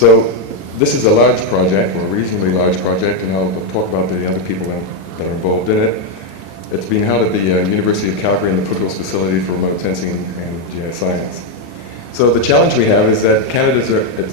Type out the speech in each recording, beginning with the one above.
So this is a large project, or a reasonably large project, and I'll talk about the other people that are involved in it. It's being held at the University of Calgary in the Foothills facility for remote sensing and GIScience. So the challenge we have is that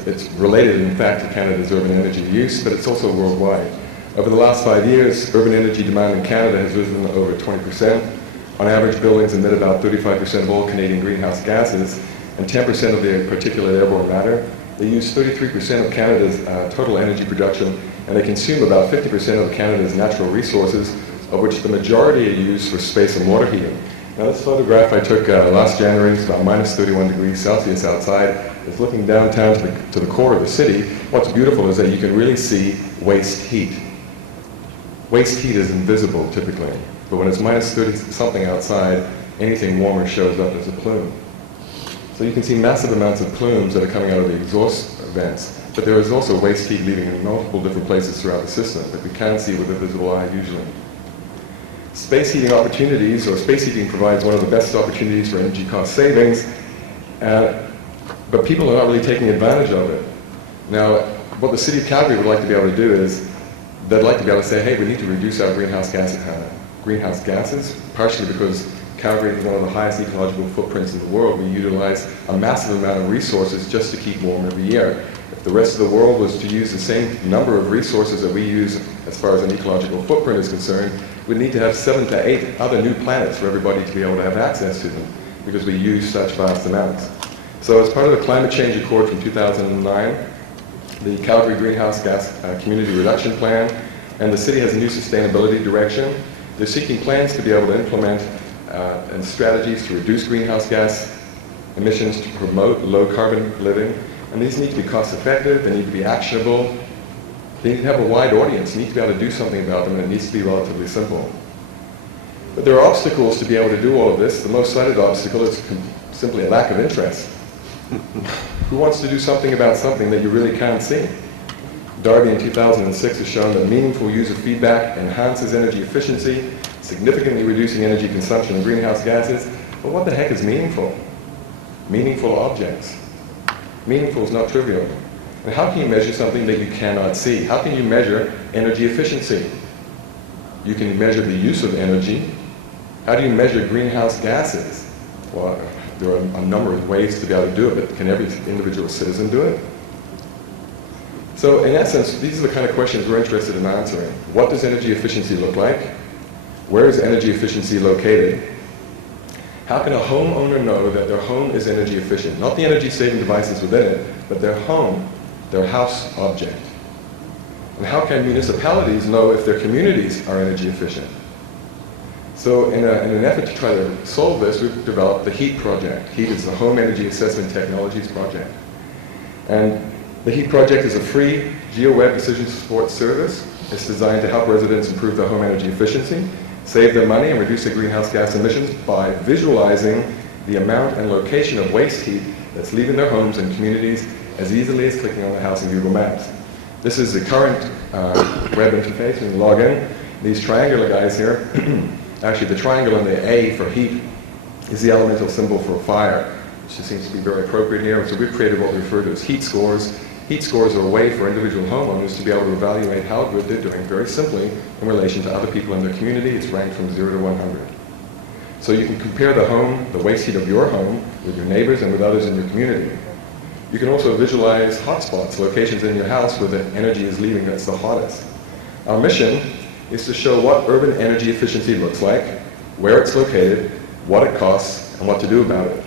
it's related, in fact, to Canada's urban energy use, but it's also worldwide. Over the last 5 years, urban energy demand in Canada has risen over 20%. On average, buildings emit about 35% of all Canadian greenhouse gases and 10% of the particulate airborne matter. They use 33% of Canada's total energy production, and they consume about 50% of Canada's natural resources, of which the majority are used for space and water heating. Now, this photograph I took last January, it's about minus 31 degrees Celsius outside. It's looking downtown to the core of the city. What's beautiful is that you can really see waste heat. Waste heat is invisible typically, but when it's minus 30 something outside, anything warmer shows up as a plume. So you can see massive amounts of plumes that are coming out of the exhaust vents, but there is also waste heat leaving in multiple different places throughout the system that we can't see with the visible eye usually. Space heating opportunities, or space heating provides one of the best opportunities for energy cost savings, but people are not really taking advantage of it. Now, what the city of Calgary would like to be able to do is, they'd like to be able to say, hey, we need to reduce our greenhouse gases, partially because Calgary is one of the highest ecological footprints in the world. We utilize a massive amount of resources just to keep warm every year. If the rest of the world was to use the same number of resources that we use as far as an ecological footprint is concerned, we'd need to have 7 to 8 other new planets for everybody to be able to have access to them, because we use such vast amounts. So as part of the Climate Change Accord from 2009, the Calgary Greenhouse Gas Community Reduction Plan, and the city has a new sustainability direction. They're seeking plans to be able to implement and strategies to reduce greenhouse gas emissions to promote low carbon living. And these need to be cost effective, they need to be actionable, they need to have a wide audience, you need to be able to do something about them, and it needs to be relatively simple. But there are obstacles to be able to do all of this. The most cited obstacle is simply a lack of interest. Who wants to do something about something that you really can't see? Darby in 2006 has shown that meaningful user feedback enhances energy efficiency, significantly reducing energy consumption and greenhouse gases. But what the heck is meaningful? Meaningful objects. Meaningful is not trivial. And how can you measure something that you cannot see? How can you measure energy efficiency? You can measure the use of energy. How do you measure greenhouse gases? Well, there are a number of ways to be able to do it, but can every individual citizen do it? So in essence, these are the kind of questions we're interested in answering. What does energy efficiency look like? Where is energy efficiency located? How can a homeowner know that their home is energy efficient? Not the energy saving devices within it, but their home, their house object. And how can municipalities know if their communities are energy efficient? So in an effort to try to solve this, we've developed the HEAT project. HEAT is the Home Energy Assessment Technologies project. And the HEAT project is a free GeoWeb decision support service. It's designed to help residents improve their home energy efficiency, save their money, and reduce their greenhouse gas emissions by visualizing the amount and location of waste heat that's leaving their homes and communities as easily as clicking on the house in Google Maps. This is the current web interface. When you log in, these triangular guys here, actually the triangle and the A for heat is the elemental symbol for fire, which seems to be very appropriate here. So we've created what we refer to as heat scores. Heat scores are a way for individual homeowners to be able to evaluate how good they're doing very simply in relation to other people in their community. It's ranked from 0 to 100. So you can compare the waste heat of your home with your neighbors and with others in your community. You can also visualize hotspots, locations in your house where the energy is leaving that's the hottest. Our mission is to show what urban energy efficiency looks like, where it's located, what it costs, and what to do about it.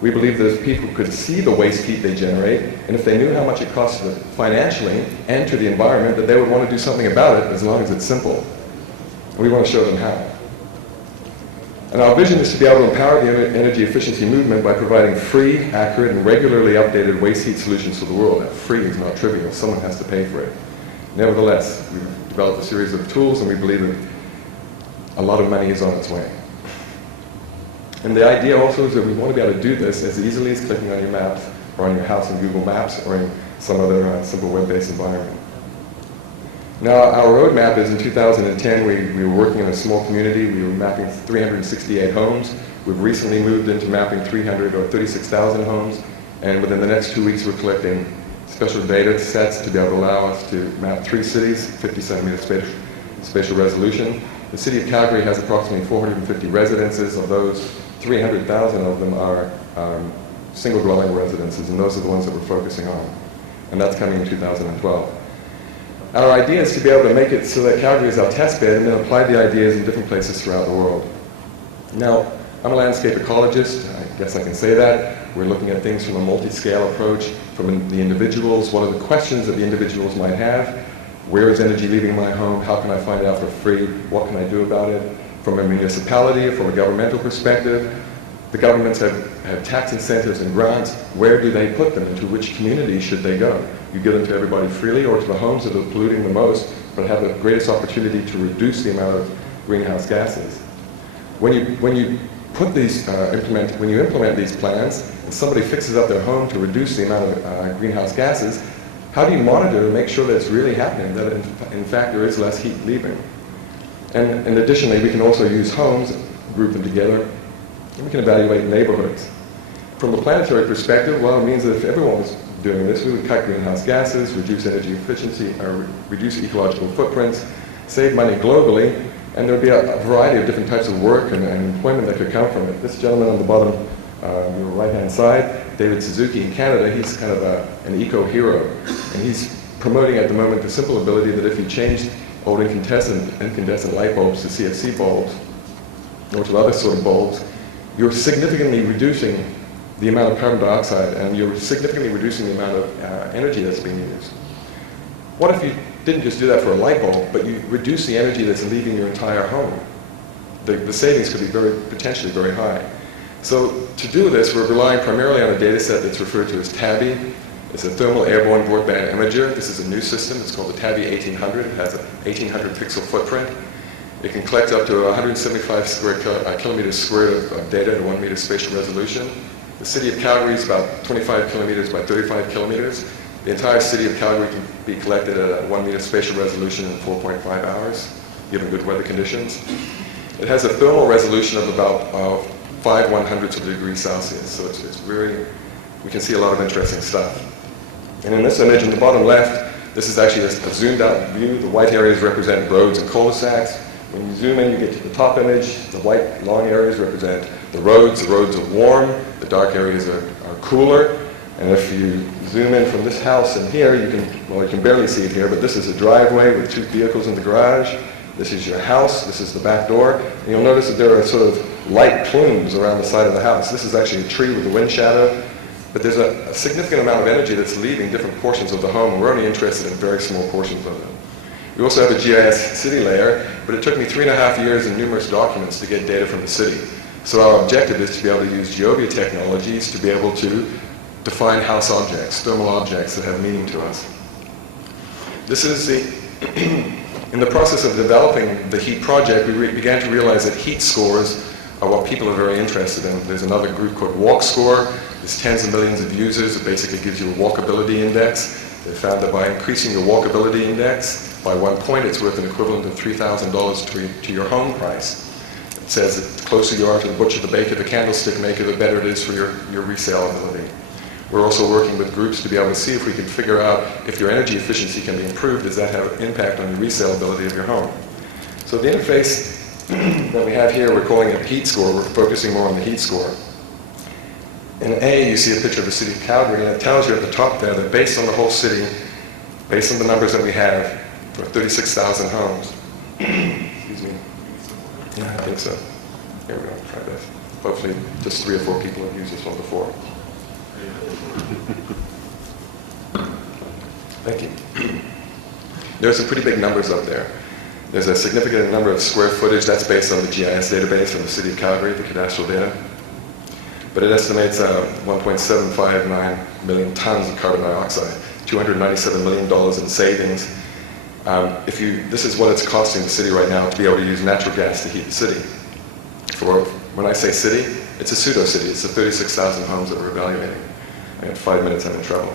We believe that if people could see the waste heat they generate, and if they knew how much it costs them financially and to the environment, that they would want to do something about it as long as it's simple. And we want to show them how. And our vision is to be able to empower the energy efficiency movement by providing free, accurate, and regularly updated waste heat solutions to the world. That free is not trivial. Someone has to pay for it. Nevertheless, we've developed a series of tools, and we believe that a lot of money is on its way. And the idea also is that we want to be able to do this as easily as clicking on your maps, or on your house in Google Maps, or in some other simple web-based environment. Now, our roadmap is in 2010, we were working in a small community. We were mapping 368 homes. We've recently moved into mapping 300 or 36,000 homes. And within the next 2 weeks, we're collecting special data sets to be able to allow us to map 3 cities, 50 centimeter spatial resolution. The city of Calgary has approximately 450 residences. Of those, 300,000 of them are single dwelling residences, and those are the ones that we're focusing on. And that's coming in 2012. Our idea is to be able to make it so that Calgary is our test bed and then apply the ideas in different places throughout the world. Now, I'm a landscape ecologist, I guess I can say that. We're looking at things from a multi-scale approach, from the individuals, what are the questions that the individuals might have, where is energy leaving my home, how can I find out for free, what can I do about it? From a municipality, from a governmental perspective, the governments have tax incentives and grants. Where do they put them? Into which communities should they go? You give them to everybody freely or to the homes that are polluting the most but have the greatest opportunity to reduce the amount of greenhouse gases. When you implement these plans and somebody fixes up their home to reduce the amount of greenhouse gases, how do you monitor to make sure that it's really happening, that in fact there is less heat leaving? And additionally, we can also use homes, group them together, and we can evaluate neighborhoods. From a planetary perspective, well, it means that if everyone was doing this, we would cut greenhouse gases, reduce energy efficiency, or reduce ecological footprints, save money globally, and there would be a variety of different types of work and employment that could come from it. This gentleman on the bottom, your right-hand side, David Suzuki in Canada, he's kind of an eco-hero, and he's promoting at the moment the simple ability that if you changed old incandescent light bulbs to CFC bulbs, or to other sort of bulbs, you're significantly reducing the amount of carbon dioxide, and you're significantly reducing the amount of energy that's being used. What if you didn't just do that for a light bulb, but you reduce the energy that's leaving your entire home? The savings could be potentially very high. So to do this, we're relying primarily on a data set that's referred to as TABI. It's a thermal airborne broadband imager. This is a new system. It's called the TABI 1800. It has a 1800 pixel footprint. It can collect up to 175 kilometers squared of data at a 1 meter spatial resolution. The city of Calgary is about 25 kilometers by 35 kilometers. The entire city of Calgary can be collected at a 1 meter spatial resolution in 4.5 hours, given good weather conditions. It has a thermal resolution of about 5/100ths of a degree Celsius, so it's very, we can see a lot of interesting stuff. And in this image, in the bottom left, this is actually a zoomed out view. The white areas represent roads and cul-de-sacs. When you zoom in, you get to the top image. The white long areas represent the roads. The roads are warm. The dark areas are cooler. And if you zoom in from this house in here, you can barely see it here, but this is a driveway with 2 vehicles in the garage. This is your house. This is the back door. And you'll notice that there are sort of light plumes around the side of the house. This is actually a tree with a wind shadow. But there's a significant amount of energy that's leaving different portions of the home. We're only interested in very small portions of them. We also have a GIS city layer, but it took me 3.5 years and numerous documents to get data from the city. So our objective is to be able to use GEOBIA technologies to be able to define house objects, thermal objects that have meaning to us. This is in the process of developing the HEAT project, we began to realize that heat scores are what people are very interested in. There's another group called Walk Score. There's tens of millions of users. It basically gives you a walkability index. They found that by increasing your walkability index by 1 point, it's worth an equivalent of $3,000 to your home price. It says that the closer you are to the butcher, the baker, the candlestick maker, the better it is for your resale ability. We're also working with groups to be able to see if we can figure out if your energy efficiency can be improved. Does that have an impact on the resale ability of your home? So the interface that we have here, we're calling it heat score. We're focusing more on the heat score. In A, you see a picture of the city of Calgary, and it tells you at the top there that based on the whole city, based on the numbers that we have, for 36,000 homes. Excuse me. Yeah, I think so. Here we go, try this. Hopefully just 3 or 4 people have used this one before. Thank you. There's some pretty big numbers up there. There's a significant number of square footage. That's based on the GIS database from the city of Calgary, the cadastral data. But it estimates 1.759 million tons of carbon dioxide, $297 million in savings. This is what it's costing the city right now to be able to use natural gas to heat the city. When I say city, it's a pseudo-city. It's the 36,000 homes that we're evaluating. I got 5 minutes, I'm in trouble.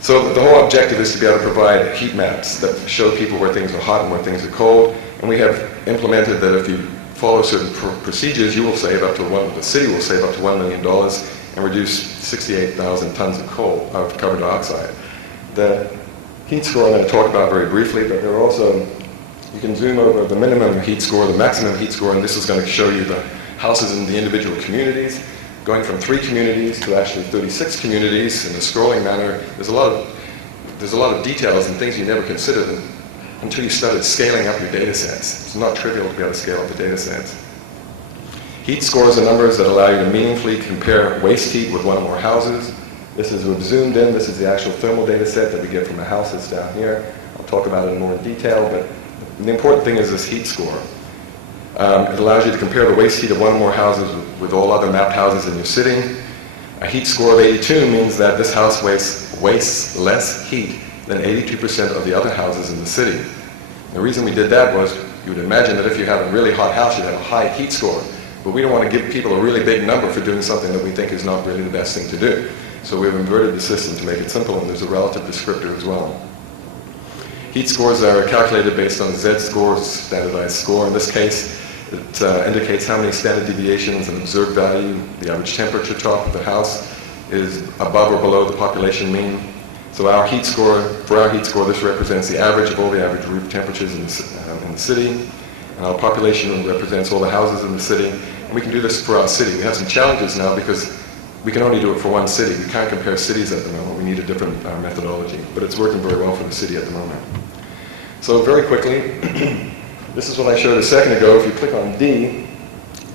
So the whole objective is to be able to provide heat maps that show people where things are hot and where things are cold. And we have implemented that if you follow certain procedures, you will save up to the city will save up to $1 million and reduce 68,000 tons of carbon dioxide. The heat score I'm going to talk about very briefly, but there are also, you can zoom over the minimum heat score, the maximum heat score, and this is going to show you the houses in the individual communities, going from 3 communities to actually 36 communities in a scrolling manner. There's a lot of details and things you never considered until you started scaling up your data sets. It's not trivial to be able to scale up the data sets. Heat scores are numbers that allow you to meaningfully compare waste heat with one or more houses. This is, we've zoomed in, this is the actual thermal data set that we get from the houses down here. I'll talk about it in more detail, but the important thing is this heat score. It allows you to compare the waste heat of one or more houses with all other mapped houses in your city. A heat score of 82 means that this house wastes less heat than 82% of the other houses in the city. The reason we did that was you would imagine that if you have a really hot house, you'd have a high heat score. But we don't want to give people a really big number for doing something that we think is not really the best thing to do. So we've inverted the system to make it simple, and there's a relative descriptor as well. Heat scores are calculated based on Z-score, standardized score. In this case, it indicates how many standard deviations and observed value, the average temperature top of the house, is above or below the population mean. So for our heat score, this represents the average of all the average roof temperatures in the city. And our population represents all the houses in the city. And we can do this for our city. We have some challenges now because we can only do it for one city. We can't compare cities at the moment. We need a different methodology. But it's working very well for the city at the moment. So very quickly, this is what I showed a second ago. If you click on D,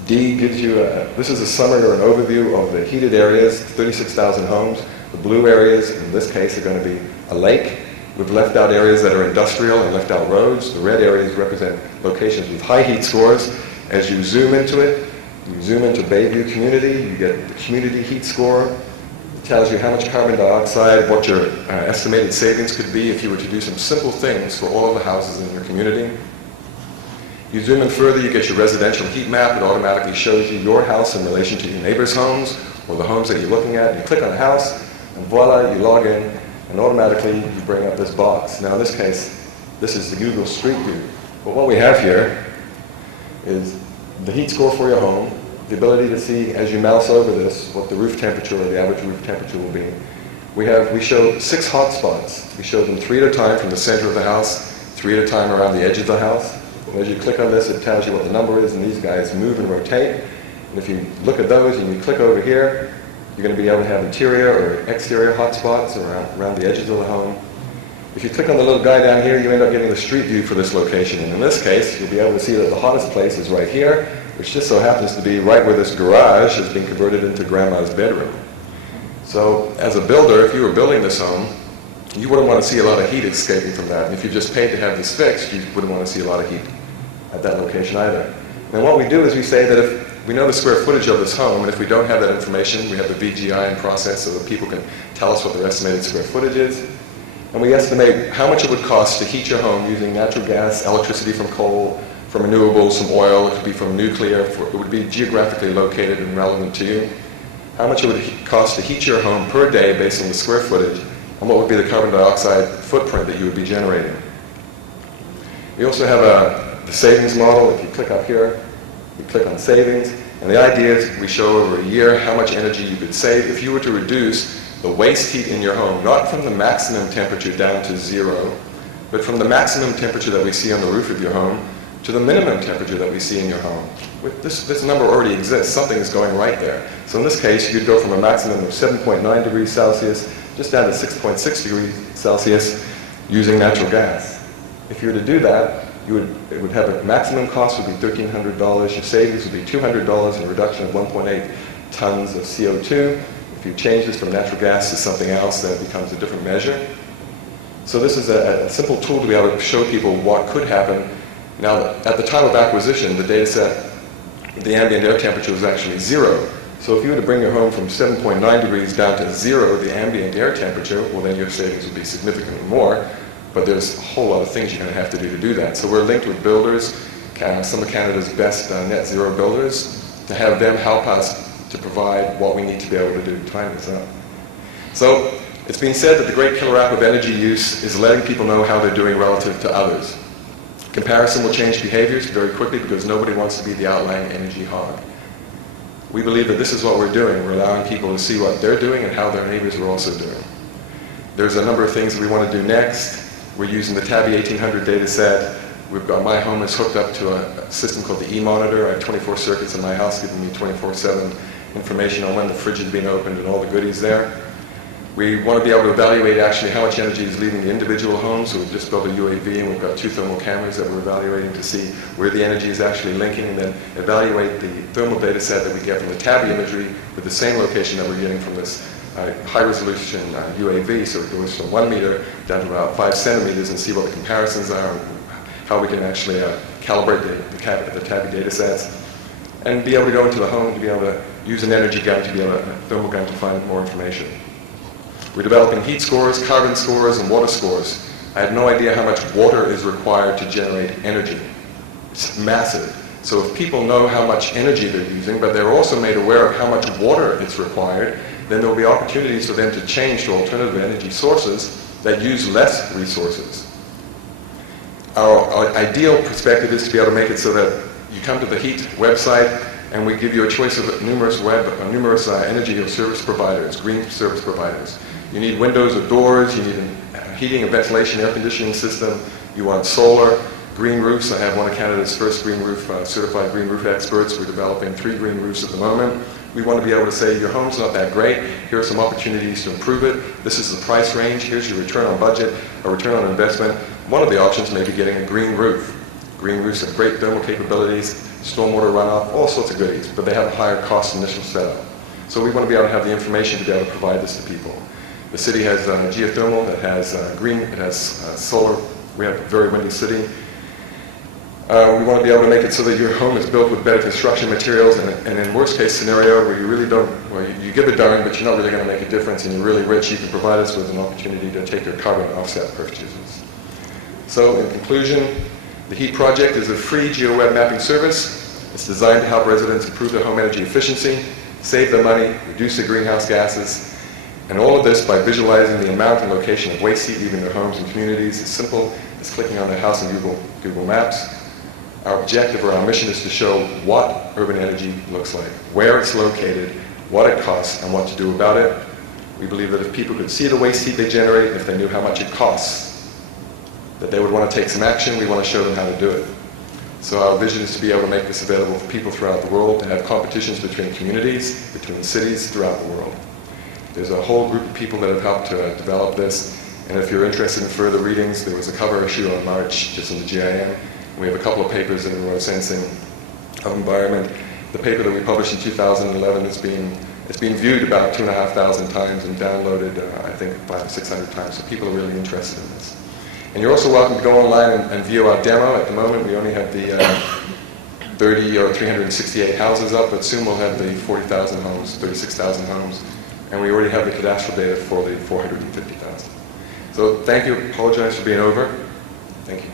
D gives you this is a summary or an overview of the heated areas, 36,000 homes. The blue areas, in this case, are going to be a lake. We've left out areas that are industrial and left out roads. The red areas represent locations with high heat scores. As you zoom into it, you zoom into Bayview community, you get the community heat score. It tells you how much carbon dioxide, what your estimated savings could be if you were to do some simple things for all of the houses in your community. You zoom in further, you get your residential heat map. It automatically shows you your house in relation to your neighbor's homes or the homes that you're looking at. You click on house, and voila, you log in, and automatically you bring up this box. Now in this case, this is the Google Street View. But what we have here is the heat score for your home, the ability to see as you mouse over this what the roof temperature or the average roof temperature will be. We show 6 hot spots. We show them 3 at a time from the center of the house, 3 at a time around the edge of the house. And as you click on this, it tells you what the number is, and these guys move and rotate. And if you look at those and you click over here, you're going to be able to have interior or exterior hotspots around the edges of the home. If you click on the little guy down here, you end up getting the street view for this location. And in this case, you'll be able to see that the hottest place is right here, which just so happens to be right where this garage has been converted into grandma's bedroom. So as a builder, if you were building this home, you wouldn't want to see a lot of heat escaping from that. And if you just paid to have this fixed, you wouldn't want to see a lot of heat at that location either. And what we do is we say that if we know the square footage of this home, and if we don't have that information, we have the VGI in process so that people can tell us what their estimated square footage is. And we estimate how much it would cost to heat your home using natural gas, electricity from coal, from renewables, from oil, it could be from nuclear, it would be geographically located and relevant to you. How much it would cost to heat your home per day based on the square footage, and what would be the carbon dioxide footprint that you would be generating. We also have the savings model. If you click up here, you click on savings, and the idea is we show over a year how much energy you could save if you were to reduce the waste heat in your home, not from the maximum temperature down to 0, but from the maximum temperature that we see on the roof of your home to the minimum temperature that we see in your home. This number already exists. Something is going right there. So in this case, you'd go from a maximum of 7.9 degrees Celsius just down to 6.6 degrees Celsius using natural gas. If you were to do that, it would have a maximum cost would be $1,300. Your savings would be $200 and a reduction of 1.8 tons of CO2. If you change this from natural gas to something else, then it becomes a different measure. So this is a simple tool to be able to show people what could happen. Now, at the time of acquisition, the data set, the ambient air temperature was actually 0. So if you were to bring your home from 7.9 degrees down to 0, the ambient air temperature, well then your savings would be significantly more. But there's a whole lot of things you're going to have to do that. So we're linked with builders, some of Canada's best net zero builders, to have them help us to provide what we need to be able to do to time this up. So it's been said that the great killer app of energy use is letting people know how they're doing relative to others. Comparison will change behaviors very quickly because nobody wants to be the outlying energy hog. We believe that this is what we're doing. We're allowing people to see what they're doing and how their neighbors are also doing. There's a number of things that we want to do next. We're using the Tabby 1800 data set. We've got my home is hooked up to a system called the E-Monitor. I have 24 circuits in my house giving me 24/7 information on when the fridge is being opened and all the goodies there. We want to be able to evaluate actually how much energy is leaving the individual homes. So we've just built a UAV and we've got 2 thermal cameras that we're evaluating to see where the energy is actually linking, and then evaluate the thermal data set that we get from the Tabby imagery with the same location that we're getting from this high-resolution UAV. So it goes from 1 meter down to about 5 centimeters and see what the comparisons are, and how we can actually calibrate the Tabby data sets, and be able to go into the home to be able to use an energy gun to be able to, a thermal gun to find more information. We're developing heat scores, carbon scores, and water scores. I have no idea how much water is required to generate energy. It's massive. So if people know how much energy they're using, but they're also made aware of how much water is required, then there will be opportunities for them to change to alternative energy sources that use less resources. Our ideal perspective is to be able to make it so that you come to the HEAT website and we give you a choice of numerous energy or service providers, green service providers. You need windows or doors, you need a heating and ventilation air conditioning system, you want solar, green roofs. I have one of Canada's first green roof, certified green roof experts. We're developing 3 green roofs at the moment. We want to be able to say, your home's not that great, here are some opportunities to improve it, this is the price range, here's your return on budget, or return on investment. One of the options may be getting a green roof. Green roofs have great thermal capabilities, stormwater runoff, all sorts of goodies, but they have a higher cost initial setup. So we want to be able to have the information to be able to provide this to people. The city has geothermal that has green, it has solar. We have a very windy city. We want to be able to make it so that your home is built with better construction materials, and in worst case scenario where you really don't, well, you give a darn, but you're not really going to make a difference and you're really rich, you can provide us with an opportunity to take your carbon offset purchases. So in conclusion, the HEAT project is a free GeoWeb mapping service. It's designed to help residents improve their home energy efficiency, save their money, reduce their greenhouse gases, and all of this by visualizing the amount and location of waste heat leaving their homes and communities as simple as clicking on their house in Google Maps. Our objective or our mission is to show what urban energy looks like, where it's located, what it costs, and what to do about it. We believe that if people could see the waste heat they generate, if they knew how much it costs, that they would want to take some action. We want to show them how to do it. So our vision is to be able to make this available for people throughout the world, to have competitions between communities, between cities throughout the world. There's a whole group of people that have helped to develop this, and if you're interested in further readings, there was a cover issue on March just in the GIM. We have a couple of papers in remote sensing of environment. The paper that we published in 2011 it's been viewed about 2,500 times and downloaded, I think, 500 or 600 times. So people are really interested in this. And you're also welcome to go online and view our demo. At the moment, we only have the 30 or 368 houses up, but soon we'll have the 40,000 homes, 36,000 homes, and we already have the cadastral data for the 450,000. So thank you. Apologize for being over. Thank you.